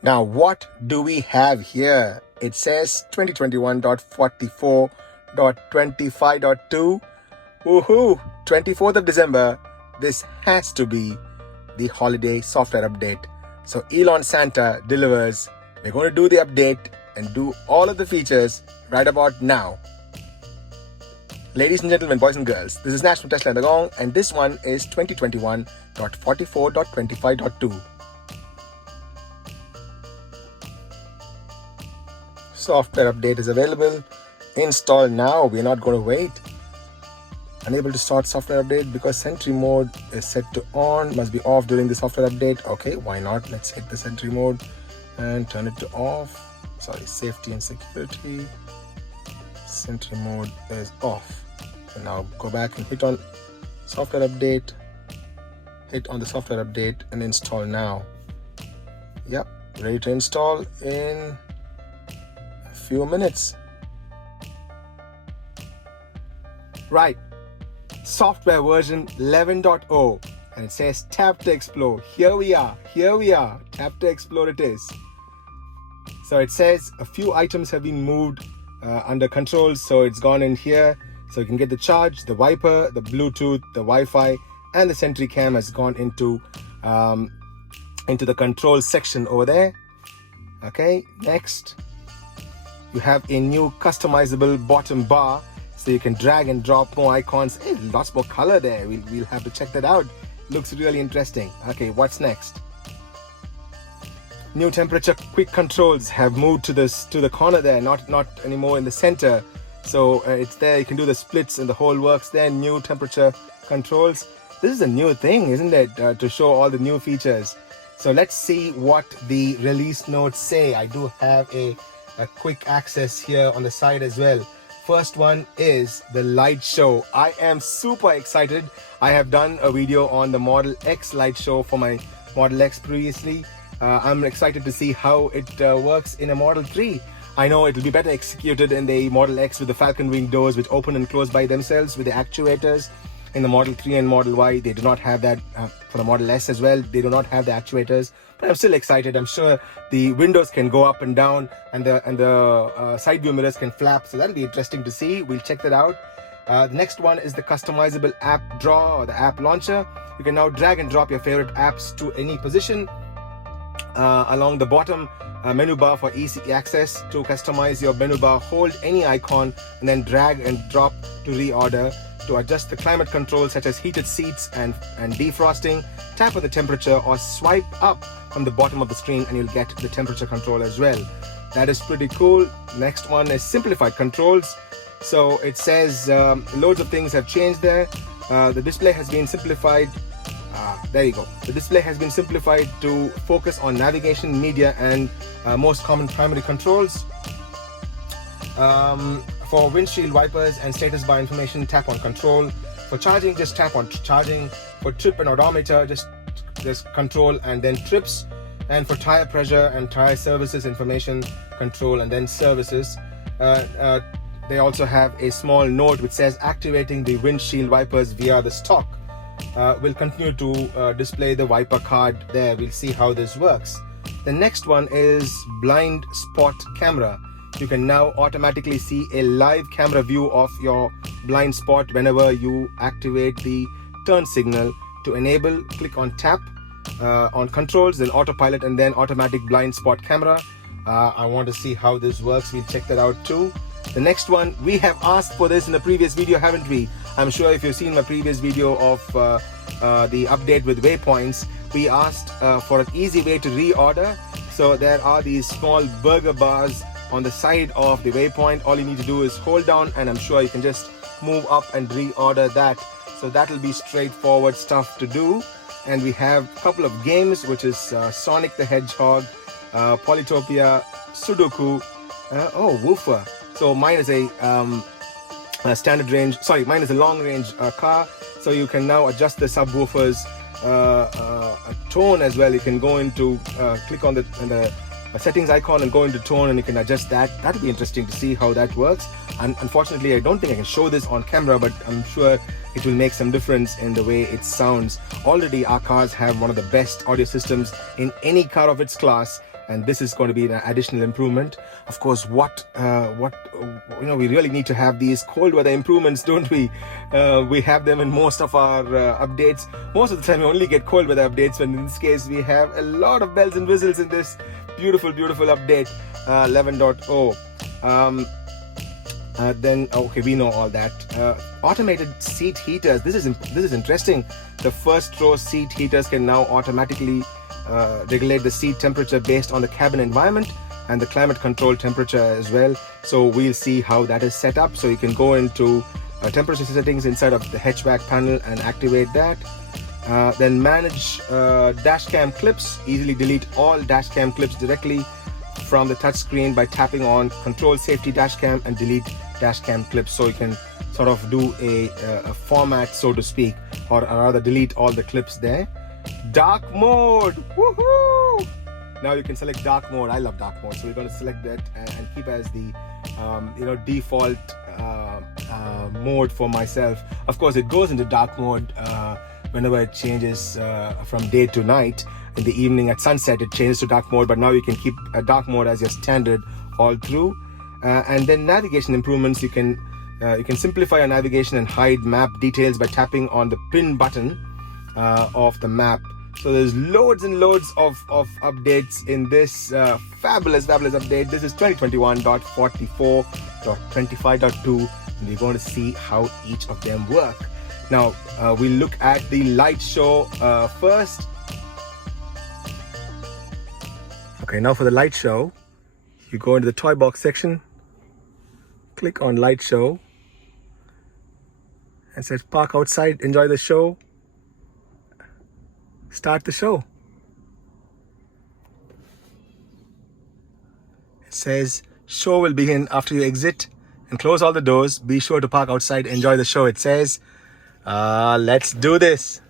Now, what do we have here? It says 2021.44.25.2. Woohoo! 24th of December. This has to be the holiday software update. So Elon Santa delivers. We're going to do the update and do all of the features right about now. Ladies and gentlemen, boys and girls, this is National Tesla and the Gong, and this one is 2021.44.25.2. Software update is available. Install now. We're not going to wait. Unable to start software update because Sentry mode is set to on. Must be off during the software update. Okay, why not? Let's hit the Sentry mode and turn it to off. Sorry, safety and security. Sentry mode is off. And now go back and hit on software update. Hit on the software update and install now. Yep, ready to install in a few minutes. Right, software version 11.0, and it says tap to explore. Here we are, tap to explore it is. So it says a few items have been moved under controls, so it's gone in here. So you can get the charge, the wiper, the Bluetooth, the Wi-Fi, and the Sentry cam has gone into the control section over there. Okay, next you have a new customizable bottom bar, so you can drag and drop more icons. Hey, lots more color there. We'll have to check that out. Looks really interesting. Okay, what's next? New temperature quick controls have moved to the corner there, not anymore in the center. So it's there. You can do the splits and the whole works there. New temperature controls. This is a new thing, isn't it? To show all the new features. So let's see what the release notes say. I do have a quick access here on the side as well. First one is the light show. I am super excited. I have done a video on the Model X light show for my Model X previously. I'm excited to see how it works in a Model 3. I know it'll be better executed in the Model X with the Falcon Wing doors which open and close by themselves with the actuators. In the Model 3 and Model Y, they do not have that. For the Model S as well, they do not have the actuators. But I'm still excited. I'm sure the windows can go up and down, and the side view mirrors can flap. So that'll be interesting to see. We'll check that out. The next one is the customizable app drawer or the app launcher. You can now drag and drop your favorite apps to any position along the bottom menu bar for easy access. To customize your menu bar, hold any icon and then drag and drop to reorder. To adjust the climate controls such as heated seats and defrosting, tap on the temperature or swipe up from the bottom of the screen and you'll get the temperature control as well. That is pretty cool. Next one is simplified controls. So it says loads of things have changed there. The display has been simplified. There you go. The display has been simplified to focus on navigation, media, and most common primary controls. For windshield wipers and status bar information, tap on control. For charging, just tap on charging. For trip and odometer, just control and then trips. And for tire pressure and tire services information, control and then services. They also have a small note which says activating the windshield wipers via the stock. We'll continue to display the wiper card there. We'll see how this works. The next one is blind spot camera. You can now automatically see a live camera view of your blind spot whenever you activate the turn signal. To enable, click on tap on controls, then autopilot, and then automatic blind spot camera. I want to see how this works. We'll check that out too. The next one, we have asked for this in a previous video, haven't we? I'm sure if you've seen my previous video of the update with waypoints, we asked for an easy way to reorder. So there are these small burger bars on the side of the waypoint. All you need to do is hold down and I'm sure you can just move up and reorder that. So that'll be straightforward stuff to do. And we have a couple of games, which is Sonic the Hedgehog, Polytopia, Sudoku, Woofer. So mine is a standard range, mine is a long range car. So you can now adjust the subwoofer's tone as well. You can go into, click on the settings icon and go into tone and you can adjust that. That'll be interesting to see how that works. And unfortunately, I don't think I can show this on camera, but I'm sure it will make some difference in the way it sounds. Already our cars have one of the best audio systems in any car of its class. and this is going to be an additional improvement. Of course, what we really need to have these cold weather improvements, don't we? We have them in most of our updates. Most of the time we only get cold weather updates, when in this case we have a lot of bells and whistles in this beautiful update 11.0. Then okay, we know all that. Automated seat heaters. This is interesting. The first row seat heaters can now automatically regulate the seat temperature based on the cabin environment and the climate control temperature as well. So we'll see how that is set up. So you can go into temperature settings inside of the HVAC panel and activate that. Then manage dash cam clips. Easily delete all dash cam clips directly from the touch screen by tapping on Control Safety Dash Cam and delete dash cam clips. So you can sort of do a format, so to speak, or rather delete all the clips there. Dark mode, woohoo! Now you can select dark mode. I love dark mode, so we're going to select that and keep as the default mode for myself. Of course, it goes into dark mode whenever it changes from day to night. In the evening at sunset, it changes to dark mode, but now you can keep a dark mode as your standard all through. And then navigation improvements. You can simplify your navigation and hide map details by tapping on the pin button of the map. So there's loads and loads of updates in this fabulous update. This is 2021.44.25.2, and we're going to see how each of them work. Now we'll look at the light show first. Okay, now for the light show, you go into the toy box section, click on light show, and says park outside, enjoy the show, start the show. It says show will begin after you exit and close all the doors. Be sure to park outside, enjoy the show. It says, let's do this.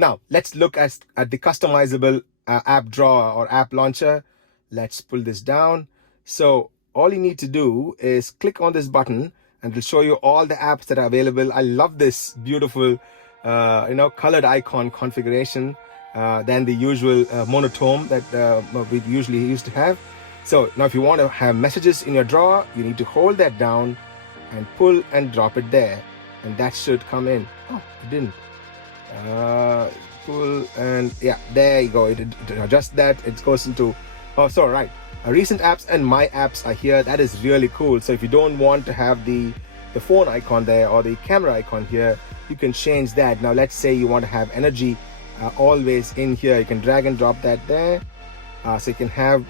Now, let's look at the customizable app drawer or app launcher. Let's pull this down. So all you need to do is click on this button and it'll show you all the apps that are available. I love this beautiful, colored icon configuration than the usual monotone that we usually used to have. So now if you want to have messages in your drawer, you need to hold that down and pull and drop it there. And that should come in. Oh, it didn't. Pull and yeah, there you go. It adjusts that. It goes into right. Recent apps and my apps are here. That is really cool. So if you don't want to have the phone icon there or the camera icon here, you can change that. Now let's say you want to have energy always in here. You can drag and drop that there. So you can have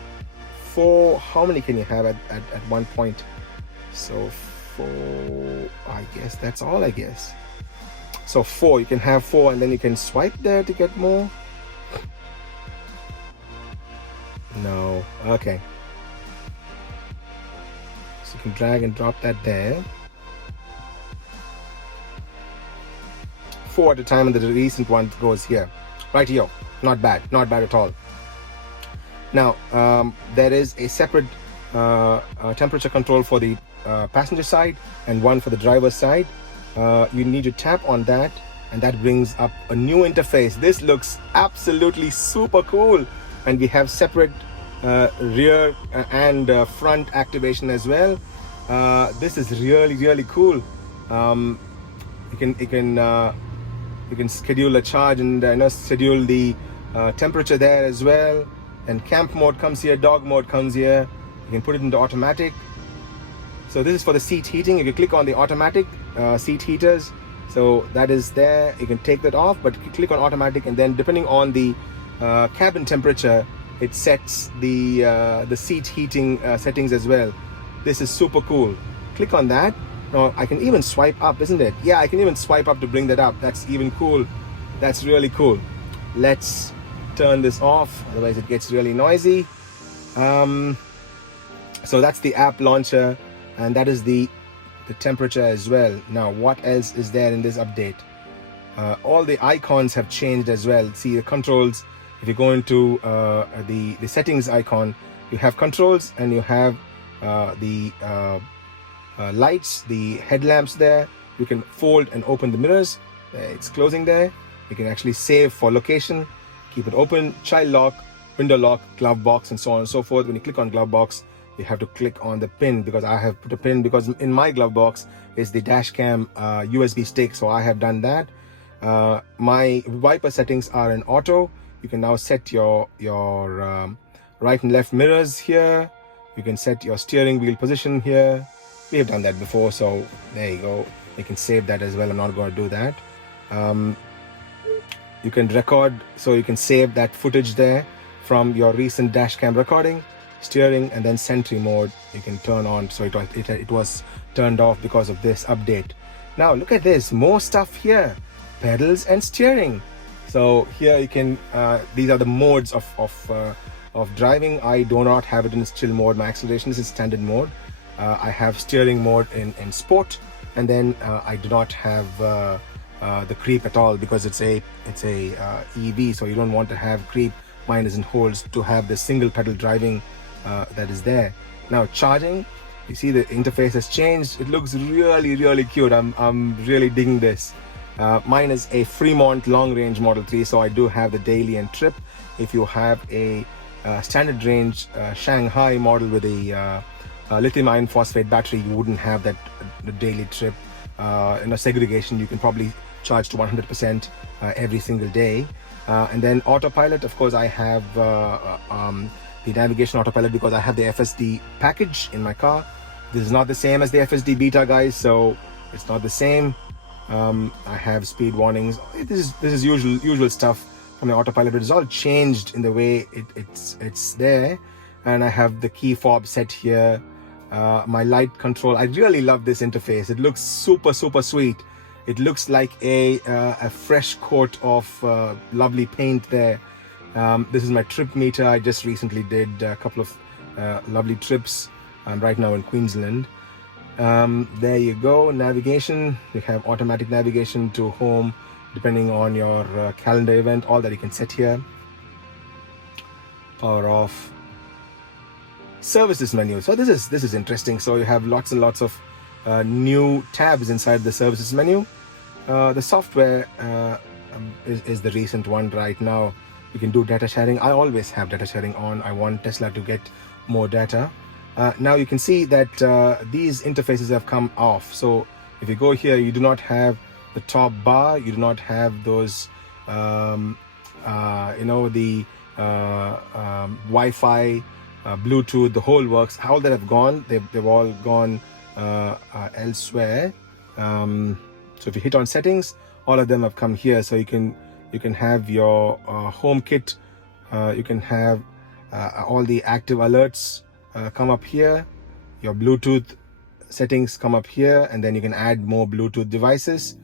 4. How many can you have at one point? So 4. I guess that's all. I guess. So 4, you can have 4 and then you can swipe there to get more. No, okay. So you can drag and drop that there. 4 at a time, and the recent one goes here. Right here, not bad at all. Now, there is a separate temperature control for the passenger side and one for the driver's side. You need to tap on that and that brings up a new interface. This looks absolutely super cool, and we have separate rear and front activation as well. This is really cool. You can schedule a charge and schedule the temperature there as well. And camp mode comes here, dog mode comes here. You can put it into automatic. So this is for the seat heating. If you click on the automatic seat heaters, so that is there. You can take that off, but you click on automatic, and then depending on the cabin temperature, it sets the seat heating settings as well. This is super cool. Click on that. Now I can even swipe up, isn't it? Yeah, I can even swipe up to bring that up. That's even cool. That's really cool. Let's turn this off, otherwise it gets really noisy. So that's the app launcher, and that is the temperature as well. Now what else is there in this update? All the icons have changed as well. See the controls. If you go into the settings icon, you have controls, and you have the lights, the headlamps there. You can fold and open the mirrors. It's closing there. You can actually save for location, keep it open, child lock, window lock, glove box, and so on and so forth. When you click on glove box, you have to click on the pin, because I have put a pin, because in my glove box is the dash cam USB stick, so I have done that. My wiper settings are in auto. You can now set your right and left mirrors here. You can set your steering wheel position here. We have done that before, so there you go. You can save that as well. I'm not going to do that. You can record, so you can save that footage there from your recent dash cam recording. Steering and then sentry mode you can turn on, so it was turned off because of this update. Now look at this, more stuff here, pedals and steering. So here you can these are the modes of driving. I do not have it in chill mode. My acceleration is in standard mode. I have steering mode in sport, and then I do not have the creep at all, because it's a EV, so you don't want to have creep. Mine is in holds to have the single pedal driving that is there. Now charging, you see the interface has changed. It looks really cute. I'm really digging this. Mine is a Fremont long range Model 3, so I do have the daily and trip. If you have a standard range Shanghai model with a lithium iron phosphate battery, you wouldn't have that the daily trip. Segregation, you can probably charge to 100% every single day. And then autopilot, of course, I have the navigation autopilot because I have the FSD package in my car. This is not the same as the FSD beta, guys, so it's not the same. I have speed warnings. This is usual stuff from the autopilot, but it's all changed in the way it's there. And I have the key fob set here. My light control, I really love this interface. It looks super sweet. It looks like a fresh coat of lovely paint there. This is my trip meter. I just recently did a couple of lovely trips. I'm right now in Queensland. There you go. Navigation, you have automatic navigation to home depending on your calendar event, all that you can set here. Power off. Services menu. So this is interesting. So you have lots and lots of new tabs inside the services menu. The software is the recent one right now. You can do data sharing. I always have data sharing on. I want Tesla to get more data. Now you can see that these interfaces have come off. So if you go here, you do not have the top bar. You do not have those, the Wi-Fi, Bluetooth, the whole works. All that have gone. They've all gone elsewhere. So if you hit on settings, all of them have come here. So you can have your home kit. You can have all the active alerts come up here. Your Bluetooth settings come up here, and then you can add more Bluetooth devices,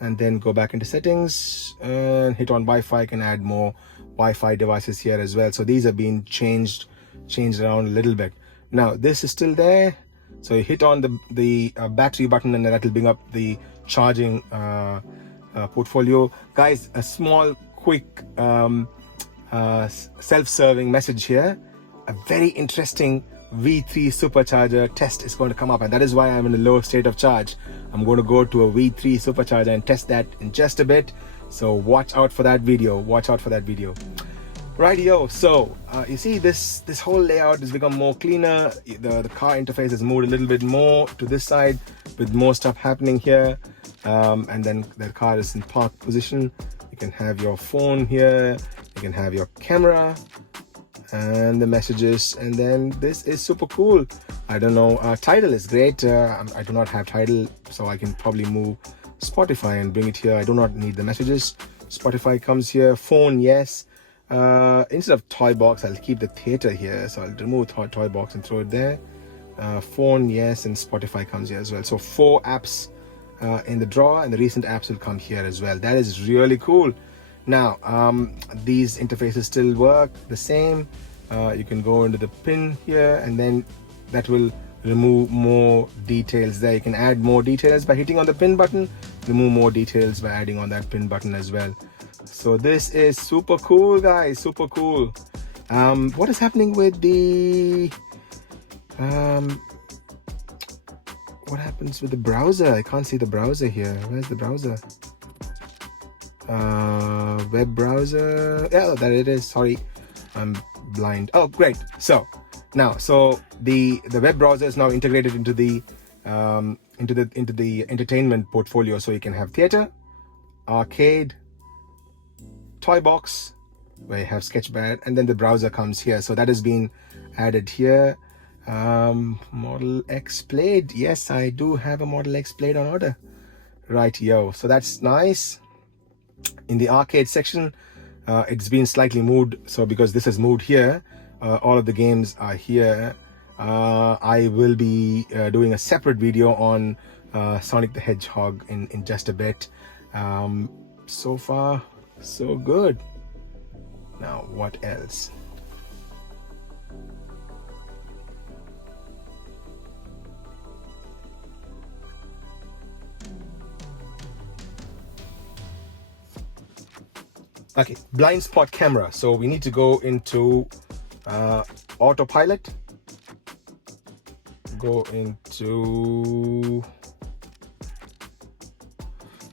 and then go back into settings and hit on Wi-Fi. You can add more Wi-Fi devices here as well. So these have been changed around a little bit. Now this is still there. So you hit on the battery button, and that will bring up the charging portfolio. Guys, a small quick self-serving message here. A very interesting V3 supercharger test is going to come up, and that is why I'm in a low state of charge. I'm going to go to a V3 supercharger and test that in just a bit, so watch out for that video. Rightio. So you see this whole layout has become more cleaner. The car interface has moved a little bit more to this side with more stuff happening here, and then the car is in park position. You can have your phone here, you can have your camera and the messages, and then this is super cool. I don't know. Tidal is great. I do not have Tidal, so I can probably move Spotify and bring it here. I do not need the messages. Spotify comes here. Phone, yes. Instead of toy box, I'll keep the theater here. So I'll remove toy box and throw it there. Phone, yes, and Spotify comes here as well. So 4 apps in the drawer, and the recent apps will come here as well. That is really cool. Now, these interfaces still work the same. You can go into the pin here, and then that will remove more details there. You can add more details by hitting on the pin button, remove more details by adding on that pin button as well. So this is super cool, guys, super cool. What is happening with the what happens with the browser? I can't see the browser here. Where's the browser? Web browser. Yeah, there it is. Sorry, I'm blind. Oh, great. So now, the web browser is now integrated into the entertainment portfolio. So you can have theater, arcade, toy box, where you have Sketchpad, and then the browser comes here. So that has been added here. Model X Blade. Yes, I do have a Model X Blade on order. Right, yo. So that's nice. In the arcade section, it's been slightly moved. So because this has moved here, all of the games are here. I will be doing a separate video on Sonic the Hedgehog in just a bit. So far, so good. Now, what else? Okay, blind spot camera. So we need to go into Autopilot. Go into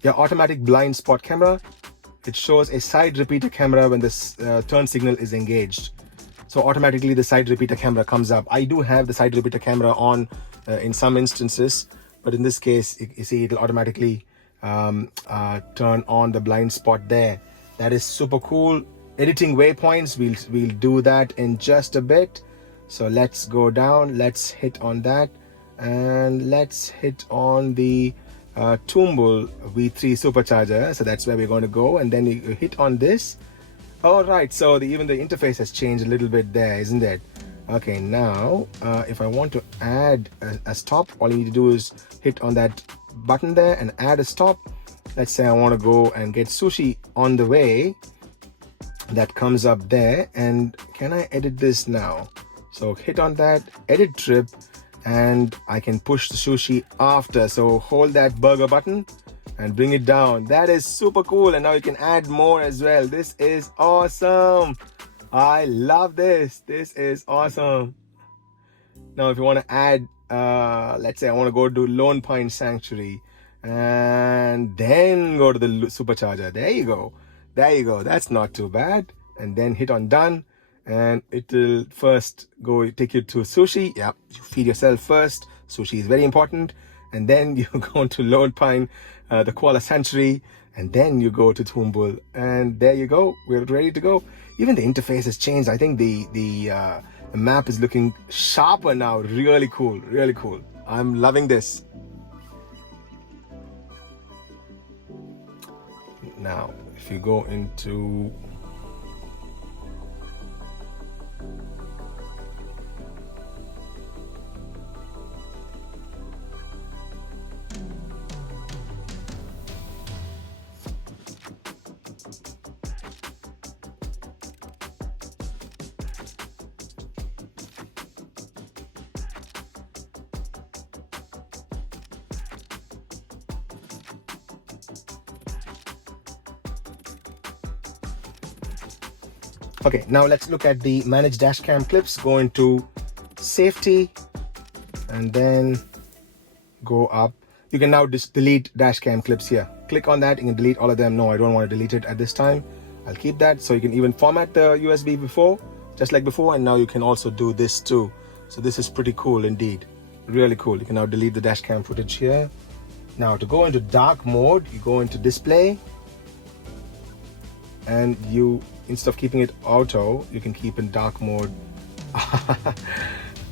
automatic blind spot camera. It shows a side repeater camera when the turn signal is engaged. So automatically the side repeater camera comes up. I do have the side repeater camera on in some instances, but in this case, you see it'll automatically turn on the blind spot there. That is super cool. Editing waypoints, we'll do that in just a bit. So let's go down, let's hit on that, and let's hit on the Toombul V3 supercharger. So that's where we're going to go, and then you hit on this. All right, so even the interface has changed a little bit there, isn't it? Okay, now if I want to add a stop, all you need to do is hit on that button there and add a stop. Let's say I want to go and get sushi on the way. That comes up there, and can I edit this now? So hit on that, edit trip, and I can push the sushi after. So hold that burger button and bring it down. That is super cool. And now you can add more as well. This is awesome. I love this. This is awesome. Now, if you want to add, let's say I want to go to Lone Pine Sanctuary and then go to the supercharger. There you go. There you go. That's not too bad. And then hit on done. And it will first take you to sushi. Yeah, you feed yourself first. Sushi is very important. And then you go to Lone Pine, the Koala Sanctuary, and then you go to Toombul. And there you go. We're ready to go. Even the interface has changed. I think the map is looking sharper now. Really cool. Really cool. I'm loving this. Now, if you go into okay, now let's look at the manage dashcam clips. Go into safety and then go up. You can now just delete dashcam clips here. Click on that, you can delete all of them. No, I don't want to delete it at this time. I'll keep that. So you can even format the USB before, just like before, and now you can also do this too. So this is pretty cool indeed. Really cool. You can now delete the dashcam footage here. Now to go into dark mode, you go into display, and you, instead of keeping it auto, you can keep in dark mode.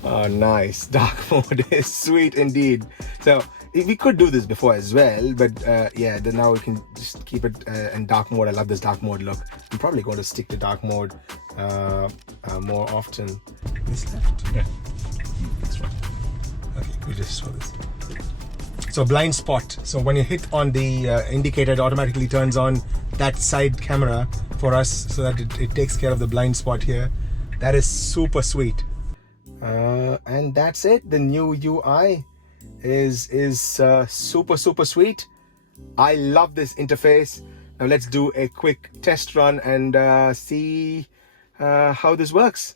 Oh, nice. Dark mode is sweet indeed. So we could do this before as well, but yeah, then now we can just keep it in dark mode. I love this dark mode look. I'm probably going to stick to dark mode more often. This left? Yeah. That's right. Okay, we just saw this. So blind spot. So when you hit on the indicator, it automatically turns on that side camera for us so that it takes care of the blind spot here. That is super sweet. And that's it. The new UI is super sweet. I love this interface. Now let's do a quick test run and see how this works.